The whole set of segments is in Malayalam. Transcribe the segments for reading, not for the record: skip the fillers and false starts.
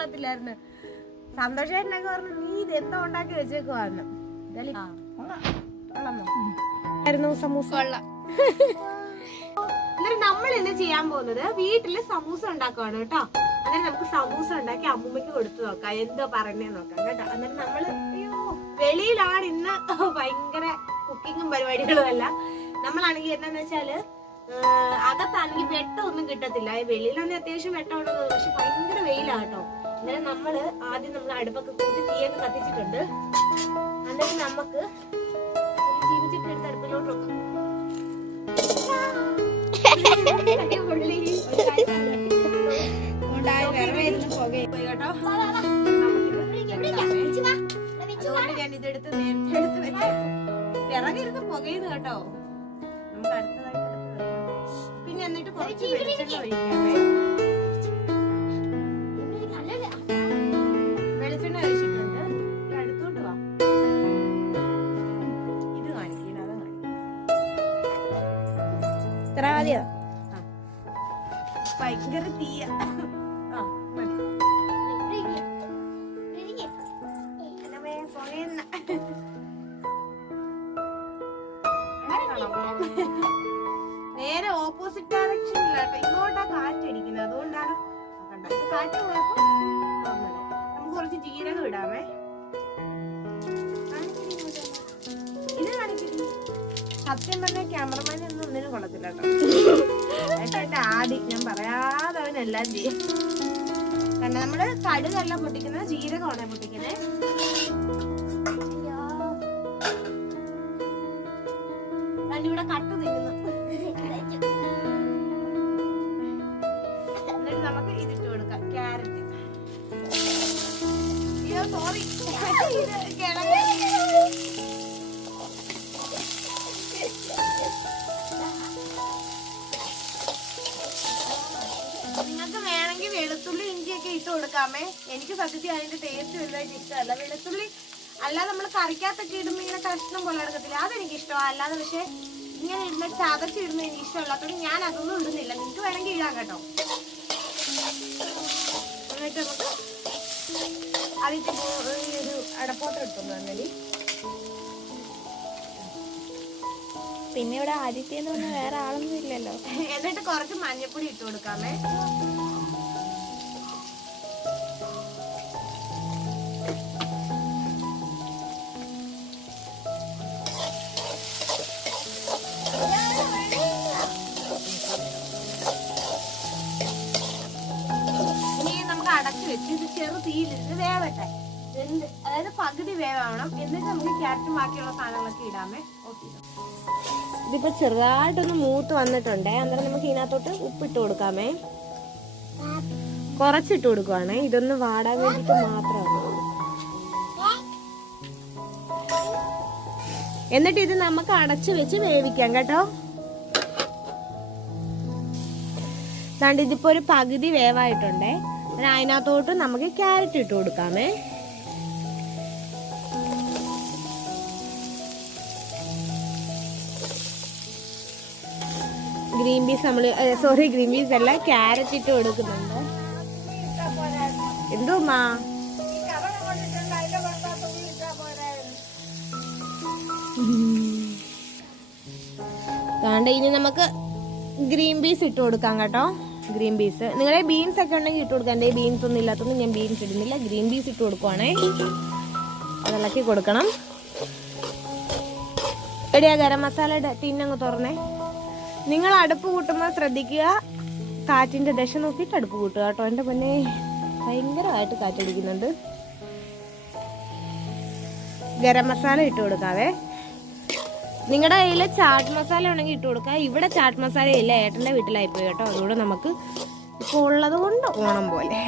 കൊള്ളത്തില്ലായിരുന്നു. സന്തോഷേട്ടനൊക്കെ പറഞ്ഞു നീ ഇത് എന്താ ഉണ്ടാക്കി വെച്ചേക്കുവാന്ന്. സമൂസ എന്നിട്ട് നമ്മൾ ഇന്ന് ചെയ്യാൻ പോകുന്നത് വീട്ടില് സമൂസ ഉണ്ടാക്കുവാണ് കേട്ടോ. അന്നേരം നമുക്ക് സമൂസ ഉണ്ടാക്കി അമ്മൂമ്മയ്ക്ക് കൊടുത്തു നോക്കാം, എന്തോ പറഞ്ഞേന്ന് നോക്കാം കേട്ടോ. അന്നേരം നമ്മള് വെളിയിലാണ് ഇന്ന് ഭയങ്കര കുക്കിങ്ങും പരിപാടികളും അല്ല. നമ്മളാണെങ്കിൽ എന്താന്ന് വെച്ചാല് അകത്താണെങ്കിൽ വെട്ടമൊന്നും കിട്ടത്തില്ല. വെളിയിലാണെങ്കിൽ അത്യാവശ്യം വെട്ടമുണ്ടെന്ന് തോന്നുന്നു, പക്ഷെ ഭയങ്കര വെയിലാട്ടോ. അന്നേരം നമ്മള് ആദ്യം നമ്മൾ അടുപ്പൊക്കെ കൂട്ടി തീയൊക്കെ കത്തിച്ചിട്ടുണ്ട്. അന്നേരം നമുക്ക് ചീനിച്ചിട്ട് എടുത്ത് അടുപ്പിലോട്ട് വെക്കാം. അതുകൊണ്ട് ഞാൻ ഇതെടുത്ത് നേരത്തെ എടുത്ത് വെച്ച് വിറകിരുന്ന് പുകയുന്നു കേട്ടോ. നമുക്ക് അടുത്തതായിട്ട് പിന്നെ എന്നിട്ട് കുറച്ച് വെളിച്ചെണ്ണ ഒഴിക്കാമേ. വെളിച്ചെണ്ണ ഒഴിച്ചിട്ടുണ്ട്. അടുത്തോട്ട് വാ, ഇത് കാണിക്കില്ല, അത് കാണിക്കും. ഭയങ്കര തീയ. നേരെ ഓപ്പോസിറ്റ് ഡയറക്ഷനിലാട്ടോ, ഇങ്ങോട്ടാ കാറ്റടിക്കുന്നത്. അതുകൊണ്ടാണ് കാറ്റ് പോയപ്പോ നമുക്ക് കുറച്ച് ജീരകം ഇടാമേ. ഇത് കാണിക്കുന്നു. സത്യം പറഞ്ഞ ക്യാമറമാൻ ഒന്നും ഒന്നിനും കൊള്ളത്തില്ല കേട്ടോ. പക്ഷെ എന്റെ ആദി ഞാൻ പറയാതെ അവനെല്ലാം ചെയ്യും. കണ്ട നമ്മള് കടുകല്ല പൊട്ടിക്കുന്നത്, ജീരകമാണ് പൊട്ടിക്കുന്നത്. ഇവിടെ കട്ട് തിന്നുന്നു. എന്നിട്ട് നമുക്ക് ഇതിട്ട് കൊടുക്കാം, ക്യാരറ്റ്. അയ്യോ സോറി, നിങ്ങൾക്ക് വേണമെങ്കിൽ വെളുത്തുള്ളി ഇഞ്ചിയൊക്കെ ഇട്ട് കൊടുക്കാമേ. എനിക്ക് സത്യത്തിൽ അതിന്റെ ടേസ്റ്റ് വലുതായിട്ട് ഇഷ്ടമല്ല. വെളുത്തുള്ളി അല്ലാതെ നമ്മൾ കറിക്കകത്തൊക്കെ ഇടുമ്പോൾ ഇങ്ങനെ കഷ്ണം പോലെ എടുക്കത്തില്ല, അതെനിക്ക് ഇഷ്ടമാണ്. അല്ലാതെ പക്ഷെ ഇങ്ങനെ ഇടുന്ന ചതച്ചിടുന്ന എനിക്ക് ഇഷ്ടമല്ലാത്തത് ഞാൻ അതൊന്നും ഇടുന്നില്ല. നിങ്ങൾക്ക് വേണമെങ്കിൽ ഇടാം കേട്ടോ. എന്നിട്ട് നമുക്ക് അതിട്ട് ഒരു അടപ്പോട്ടം എടുത്തോണ്ട് വന്നേരി. പിന്നെ ഇവിടെ ആദിത്യെന്ന് പറഞ്ഞാൽ വേറെ ആളൊന്നും ഇല്ലല്ലോ. എന്നിട്ട് കുറച്ച് മഞ്ഞപ്പൊടി ഇട്ട് കൊടുക്കാമേ. അടച്ചു വെച്ച് ഇത് ചെറു തീയിലിരുന്ന് വേവട്ടെ. അതായത് പകുതി വേവാവണം. എന്നിട്ട് നമുക്ക് ക്യാരറ്റും ബാക്കിയുള്ള സാധനങ്ങളൊക്കെ ഇടാമേ. ഓക്കെ, ഇതിപ്പോ ചെറുതായിട്ടൊന്ന് മൂത്ത് വന്നിട്ടുണ്ടേ. അന്നേരം നമുക്ക് ഇതിനകത്തോട്ട് ഉപ്പിട്ട് കൊടുക്കാമേ. കുറച്ചിട്ട് കൊടുക്കുവാണേ, ഇതൊന്ന് വാടാൻ വേണ്ടിട്ട് മാത്രമാണ്. എന്നിട്ട് ഇത് നമുക്ക് അടച്ചു വെച്ച് വേവിക്കാം കേട്ടോ. അതുകൊണ്ട് ഇതിപ്പോ ഒരു പകുതി വേവായിട്ടുണ്ടേ. അതിനകത്തോട്ട് നമുക്ക് ക്യാരറ്റ് ഇട്ട് കൊടുക്കാമേ. ഗ്രീൻ പീസ് ഗ്രീൻ പീസ് അല്ല, ക്യാരറ്റ് ഇട്ട് കൊടുക്കുന്നുണ്ട്. എന്തോമാ അതുകൊണ്ട് ഇനി നമുക്ക് ഗ്രീൻ പീസ് ഇട്ട് കൊടുക്കാം കേട്ടോ. ഗ്രീൻ പീസ് നിങ്ങളെ ബീൻസ് ഒക്കെ ഉണ്ടെങ്കിൽ ഇട്ട് കൊടുക്കാം. എൻ്റെ ബീൻസ് ഒന്നും ഇല്ലാത്തതുകൊണ്ട് ഞാൻ ബീൻസ് ഇടുന്നില്ല. ഗ്രീൻ പീസ് ഇട്ട് കൊടുക്കുവാണേ. അതിളക്കി കൊടുക്കണം. എടിയാ ഗരം മസാലയുടെ ടിന്നങ്ങ് തുറന്നേ. നിങ്ങൾ അടുപ്പ് കൂട്ടുമ്പോൾ ശ്രദ്ധിക്കുക, കാറ്റിന്റെ ദശ നോക്കിയിട്ട് അടുപ്പ് കൂട്ടുക കേട്ടോ. എൻ്റെ പൊന്നെ ഭയങ്കരമായിട്ട് കാറ്റടിക്കുന്നുണ്ട്. ഗരം മസാല ഇട്ട് കൊടുക്കാവേ. നിങ്ങളുടെ കയ്യിൽ ചാട്ട് മസാല ഉണ്ടെങ്കിൽ ഇട്ട് കൊടുക്കുക. ഇവിടെ ചാട്ട് മസാല ഇല്ല, ഏട്ടൻ്റെ വീട്ടിലായിപ്പോയി കേട്ടോ. അതുകൊണ്ട് നമുക്ക് ഇപ്പോൾ ഉള്ളത് കൊണ്ട് ഓണം പോലെ.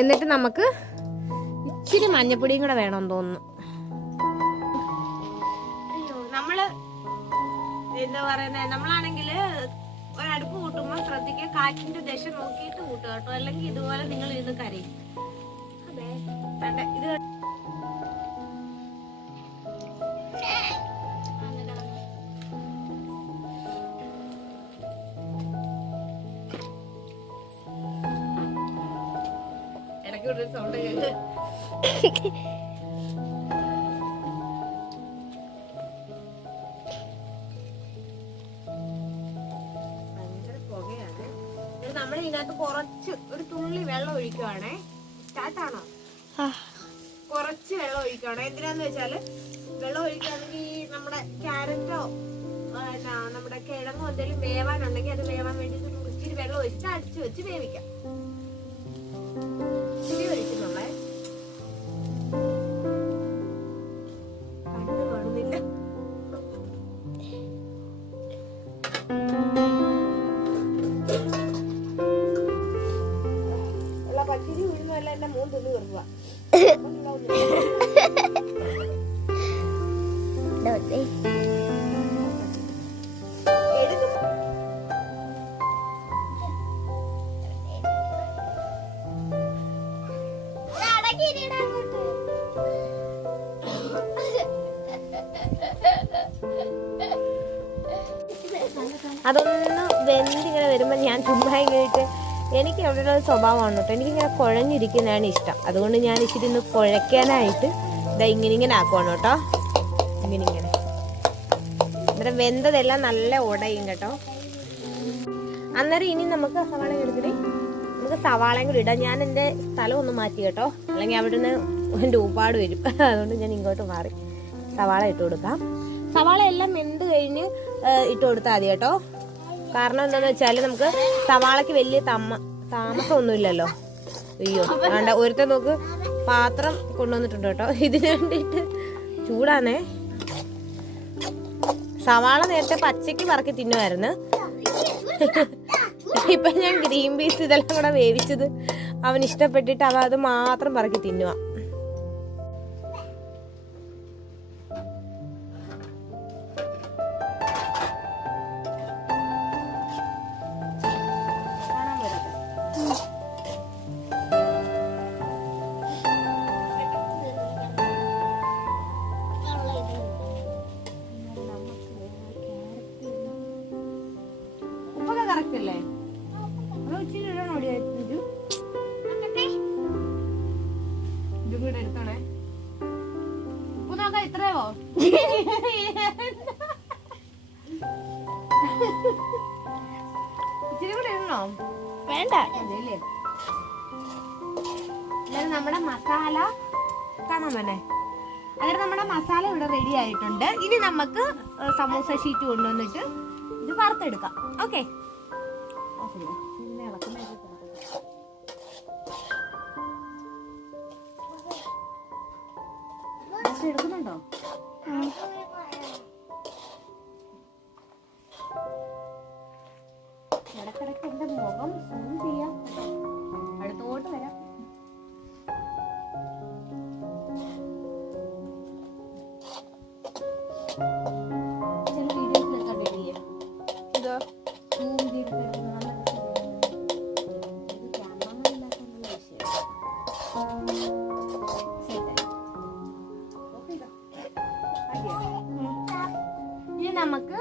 എന്നിട്ട് നമുക്ക് ഇച്ചിരി മഞ്ഞപ്പൊടിയും കൂടെ വേണമെന്ന് തോന്നുന്നു. നമ്മള് എന്താ പറയുന്നത്, നമ്മളാണെങ്കിൽ ഒരടുപ്പ് കൂട്ടുമ്പോൾ ശ്രദ്ധിക്കുക, കാറ്റിന്റെ ദശ നോക്കിയിട്ട് കൂട്ടുക കേട്ടോ. അല്ലെങ്കിൽ ഇതുപോലെ നിങ്ങൾ ഇരുന്ന് കരയും. ഇത് പൊട്ടിക്കൊണ്ടൊരു സൗണ്ട് കേട്ട്. ഭയങ്കര പുകയാണ്. നമ്മൾ ഇതിനകത്ത് കുറച്ച് ഒരു തുള്ളി വെള്ളം ഒഴിക്കുവാണേ. സ്റ്റാർട്ടാണോ? കുറച്ച് വെള്ളം ഒഴിക്കുവാണ്. എന്തിനാന്ന് വെച്ചാല് വെള്ളം ഒഴിക്കുകയാണെങ്കിൽ നമ്മുടെ ക്യാരറ്റോ നമ്മുടെ കിഴങ്ങോ എന്തെങ്കിലും വേവാനുണ്ടെങ്കിൽ അത് വേവാൻ വേണ്ടിട്ട് ഇച്ചിരി വെള്ളം ഒഴിച്ചിട്ട് അടിച്ചു വെച്ച് വേവിക്കാം. ഇച്ചിരി ഒഴിക്കുന്നുള്ളേ. കണ്ടു കാണുന്നില്ല. ഉള്ള പച്ചരി ഉഴുന്നല്ല എന്റെ മൂന്ന് തുണി വെറുതെ അതൊന്ന് വെന്തിങ്ങനെ വരുമ്പോൾ ഞാൻ ചുമ്മാ ഇങ്ങനെയിട്ട് എനിക്ക് അവിടെ ഒരു സ്വഭാവമാണ് കേട്ടോ. എനിക്കിങ്ങനെ കുഴഞ്ഞിരിക്കുന്നതാണ് ഇഷ്ടം. അതുകൊണ്ട് ഞാൻ ഇച്ചിരി ഒന്ന് കുഴയ്ക്കാനായിട്ട് ഇതാ ഇങ്ങനെ ആക്കുവാണ് കേട്ടോ. ഇങ്ങനെ അന്നേരം വെന്തതെല്ലാം നല്ല ഉടയും കേട്ടോ. അന്നേരം ഇനി നമുക്ക് സവാള എടുത്തിട്ട് നമുക്ക് സവാളയും കൂടി ഇടാം. ഞാൻ എൻ്റെ സ്ഥലം ഒന്ന് മാറ്റി കേട്ടോ, അല്ലെങ്കിൽ അവിടെ നിന്ന് എൻ്റെ ഊപ്പാട് വരും. അതുകൊണ്ട് ഞാൻ ഇങ്ങോട്ട് മാറി സവാള ഇട്ട് കൊടുക്കാം. സവാള എല്ലാം വെന്ത് കഴിഞ്ഞ് ഇട്ട് കൊടുത്താൽ മതി കേട്ടോ. കാരണം എന്താണെന്ന് വെച്ചാൽ നമുക്ക് സവാളയ്ക്ക് വലിയ താമസമൊന്നുമില്ലല്ലോ. അയ്യോ വേണ്ട, ഒരുത്തൻ നോക്ക് പാത്രം കൊണ്ടുവന്നിട്ടുണ്ട് കേട്ടോ. ഇതിന് വേണ്ടിയിട്ട് ചൂടാണേ. സവാള നേരത്തെ പച്ചയ്ക്ക് പറക്കി തിന്നുമായിരുന്നു. ഇപ്പൊ ഞാൻ ഗ്രീൻ പീസ് ഇതെല്ലാം കൂടെ വേവിച്ചത് അവൻ ഇഷ്ടപ്പെട്ടിട്ട് അവൻ അത് മാത്രം പറക്കി തിന്നുക. കറക്റ്റ് അല്ലേ? ഇച്ചിരി ഇടണോ? ഇതും കൂടെ എടുക്കണേ. ഉപ്പ് നോക്കാം ഇത്രയോ? ഇച്ചിരി കൂടെ ഇടണോ? വേണ്ട. അതല്ലേ നമ്മുടെ മസാല കാണാൻ തന്നെ. അതായത് നമ്മുടെ മസാല ഇവിടെ റെഡി ആയിട്ടുണ്ട്. ഇനി നമുക്ക് സമൂസ ഷീറ്റ് കൊണ്ടുവന്നിട്ട് ഇത് വറുത്തെടുക്കാം. ഓക്കെ, എടുക്കുന്നുണ്ടോ? ഇടക്കിടക്ക് എന്റെ മുഖം സൂം ചെയ്യാം. അടുത്തോട്ട് വരാം. ചില വീഡിയോസിലൊക്കെ കണ്ടിട്ടില്ലേ ഇതോ സൂം ചെയ്തിട്ട് ക്യാമറ ഇല്ലാത്ത വിഷയം. ഇനി നമുക്ക്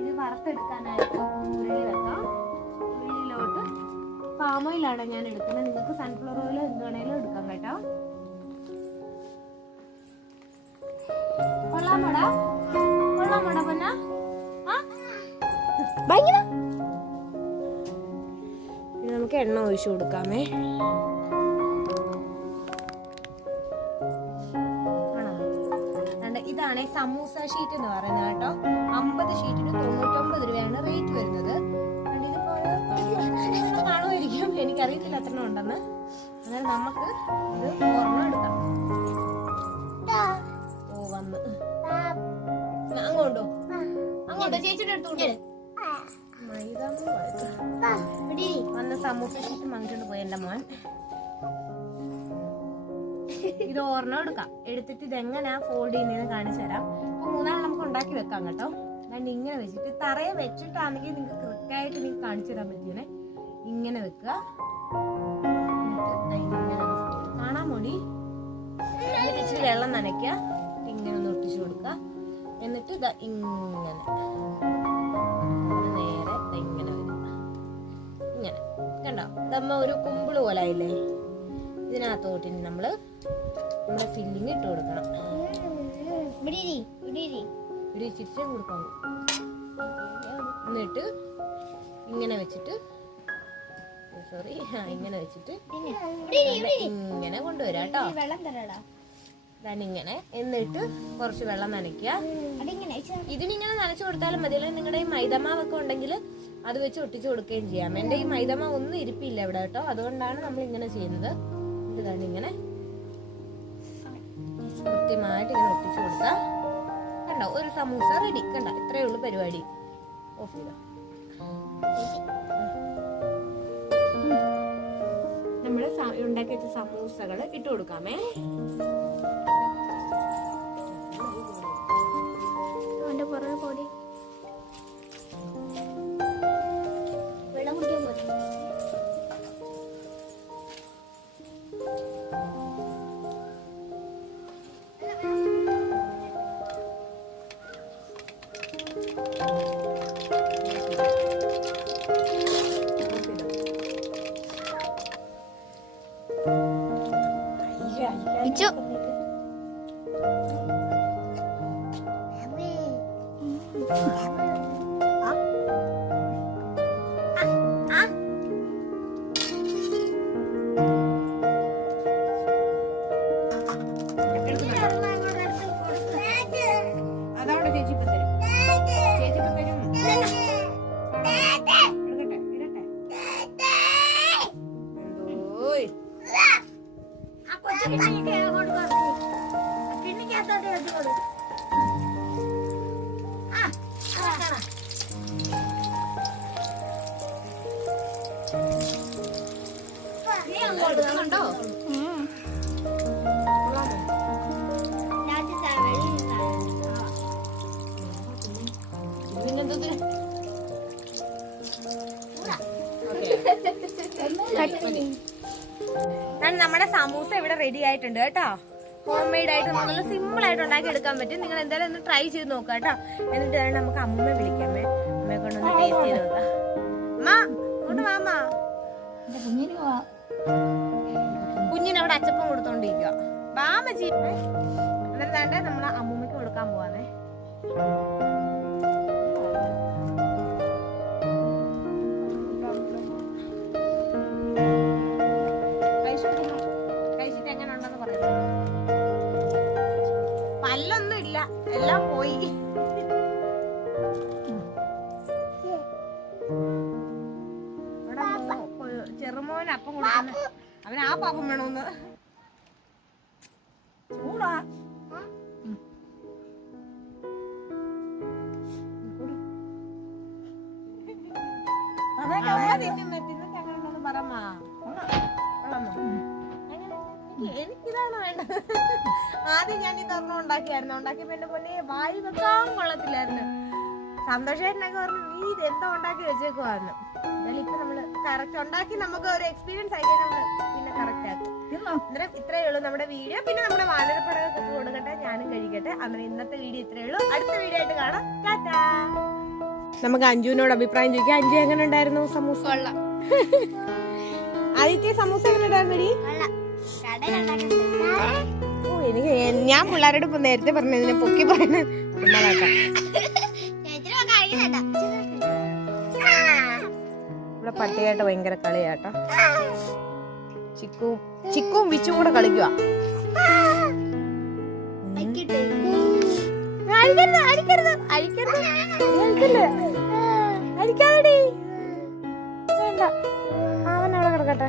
ഇത് വറുത്തെടുക്കാനായിട്ട് ഉള്ളി വെക്കാം. ഉള്ളിലോട്ട് പാമോയിലാണ് ഞാൻ എടുക്കുന്നത്. നിങ്ങൾക്ക് സൺഫ്ലവർ ഓയിൽ എന്ത് വേണേലും എടുക്കാം കേട്ടോ. കൊള്ളാമോടാ? കൊള്ളാമോടാ പൊന്ന? ഇനി നമുക്ക് എണ്ണ ഒഴിച്ചു കൊടുക്കാമേ. ഇതാണ് സമൂസ ഷീറ്റ് എന്ന് പറയുന്നത് കേട്ടോ. 50 ഷീറ്റിന് 99 രൂപയാണ് റേറ്റ് വരുന്നത്. ഇതിപ്പോ കാണുമായിരിക്കും, എനിക്കറിയത്തില്ല എത്ര ഉണ്ടെന്ന്. അങ്ങനെ നമുക്ക് ഇത് ഒരെണ്ണം എടുക്കാം. ഓ വന്ന് അങ്ങോട്ടോ ചേച്ചിയുടെ അടുത്തോണ്ട് വന്ന് സമൂസ ഷീറ്റ് വാങ്ങിച്ചോണ്ട് പോയി എന്റെ മോൻ. ഇത് ഓർണം എടുക്കാം. എടുത്തിട്ട് ഇതെങ്ങനെയാ ഫോൾഡ് ചെയ്യുന്നതെന്ന് കാണിച്ചു തരാം. ഇപ്പൊ 3 നമുക്ക് ഉണ്ടാക്കി വെക്കാം കേട്ടോ. ഞാൻ ഇങ്ങനെ വെച്ചിട്ട് തറയെ വെച്ചിട്ടാണെങ്കിൽ നിങ്ങൾക്ക് കൃത്യമായിട്ട് നിങ്ങൾക്ക് കാണിച്ചു തരാൻ പറ്റിയേ. ഇങ്ങനെ വെക്കുക, കാണാൻ മോടി. എന്നിട്ട് ഇച്ചിരി വെള്ളം നനയ്ക്കുക, ഇങ്ങനെ ഒന്ന് ഒട്ടിച്ചു കൊടുക്കുക. എന്നിട്ട് ഇതാ ഇങ്ങനെ നേരെ ഇങ്ങനെ വരും. ഇങ്ങനെ കണ്ടോ, ഇതമ്മ ഒരു കുമ്പിള് പോലെ ആയില്ലേ? ഇതിനകത്തോട്ട് ഇനി നമ്മള് നമ്മുടെ ഫില്ലിങ് ഇട്ട് കൊടുക്കണം. ഇവിടെ ചിരിച്ചേ കൊടുക്കാം. എന്നിട്ട് ഇങ്ങനെ വെച്ചിട്ട് ഇങ്ങനെ വെച്ചിട്ട് ഇങ്ങനെ കൊണ്ടുവരാം കേട്ടോ. ഇങ്ങനെ എന്നിട്ട് കുറച്ച് വെള്ളം നനയ്ക്കുക. ഇതിനിങ്ങനെ നനച്ചു കൊടുത്താലും മതി. അല്ലെങ്കിൽ നിങ്ങളുടെ ഈ മൈദമാവൊക്കെ ഉണ്ടെങ്കിൽ അത് വെച്ച് ഒട്ടിച്ചു കൊടുക്കുകയും ചെയ്യാം. എൻ്റെ ഈ മൈദമാവ് ഒന്നും ഇരിപ്പില്ല ഇവിടെ കേട്ടോ, അതുകൊണ്ടാണ് നമ്മൾ ഇങ്ങനെ ചെയ്യുന്നത്. ഇതാണ് ഇങ്ങനെ കൃത്യമായിട്ട് ഇങ്ങനെ ഒട്ടിച്ചു കൊടുത്താൽ കണ്ടോ ഒരു സമൂസ റെഡി. കണ്ട ഇത്രയേ ഉള്ളൂ പരിപാടി. ഓഫ് ചെയ്തോ. നമ്മള് ഉണ്ടാക്കി വെച്ച സമൂസകൾ ഇട്ട് കൊടുക്കാമേ. അവന്റെ പുറകെ പൊടി വെള്ളം കുടിക്കാൻ പോലെ. ഇച്ചു അതവിടെ ചേച്ചി ഇപ്പൊ തരും. ചേച്ചി ഇപ്പൊ തരും. ഇടട്ടെ. എന്തോയ് കൊടുക്കുന്നുണ്ടോ? നമ്മുടെ സമൂസ ഇവിടെ റെഡി ആയിട്ടുണ്ട് കേട്ടോ. ഹോം മെയ്ഡ് ആയിട്ട് നല്ല സിമ്പിൾ ആയിട്ട് ഉണ്ടാക്കി എടുക്കാൻ പറ്റും. നിങ്ങൾ എന്തായാലും ഒന്ന് ട്രൈ ചെയ്ത് നോക്കാം കേട്ടോ. എന്നിട്ട് നമുക്ക് അമ്മൂമ്മ വിളിക്കാമേ. അമ്മയെ കൊണ്ടൊന്ന് ടേസ്റ്റ് ചെയ്ത് നോക്കാം. അമ്മ ഇങ്ങോട്ട് വാമ്മ. കുഞ്ഞിന് അവിടെ അച്ചപ്പം കൊടുത്തോണ്ടിരിക്കുക. വാമച്ചി. എന്നിട്ട് നമ്മളെ അമ്മൂമ്മക്ക് കൊടുക്കാൻ പോവാന്നേ. കഴിച്ചിട്ട് എങ്ങനെ ഉണ്ടെന്ന് പറയുന്നത്. പല്ലൊന്നും ഇല്ല, എല്ലാം പോയി. ചെറുമോൻ അപ്പം കൊടുക്കുന്ന അവൻ ആ പാപ്പം വേണമെന്ന്. ചൂടാ എനിക്കിതാണ് വേണ്ടത്. ആദ്യം ഞാൻ ഇതൊന്നും ഉണ്ടാക്കിയായിരുന്നു. ഉണ്ടാക്കിയപ്പോ എന്റെ പൊന്നെ വായി വെക്കാൻ കൊള്ളത്തില്ലായിരുന്നു. സന്തോഷേട്ടനൊക്കെ പറഞ്ഞു നീ ഇത് എന്തോ ഉണ്ടാക്കി വെച്ചേക്കുവാന്ന്. എന്നാലും ഇപ്പൊ നമ്മള് കറക്റ്റ് ഉണ്ടാക്കി നമുക്ക് ഒരു എക്സ്പീരിയൻസ് ആയി നമ്മള് പിന്നെ കറക്റ്റ് ആക്കും. അന്നേരം ഇത്രയേ ഉള്ളൂ നമ്മുടെ വീഡിയോ. പിന്നെ നമ്മുടെ വാനരപ്പടകൊക്കെ കൊടുക്കട്ടെ, ഞാനും കഴിക്കട്ടെ. അന്നേരം ഇന്നത്തെ വീഡിയോ ഇത്രയേ ഉള്ളൂ. അടുത്ത വീഡിയോ ആയിട്ട് കാണാം. ടാറ്റാ. നമുക്ക് അഞ്ജുവിനോട് അഭിപ്രായം ചോദിക്കാം. അഞ്ജു എങ്ങനെ ഉണ്ടായിരുന്നു സമൂസ? ആദ്യത്തെ സമൂസ എങ്ങനെ ഉണ്ടായിരുന്നടി? എനിക്ക് ഞാൻ പിള്ളേരോട് ഇപ്പൊ നേരത്തെ പറഞ്ഞതിനെ പൊക്കി പറയുന്ന ഇവിടെ പട്ടിയായിട്ട് ഭയങ്കര കളിയാട്ടോ. ചിക്കും വിച്ചും കൂടെ കളിക്കുക. അടിക്കാതെടി വേണ്ട, അവൻ അവിടെ കിടക്കട്ടെ.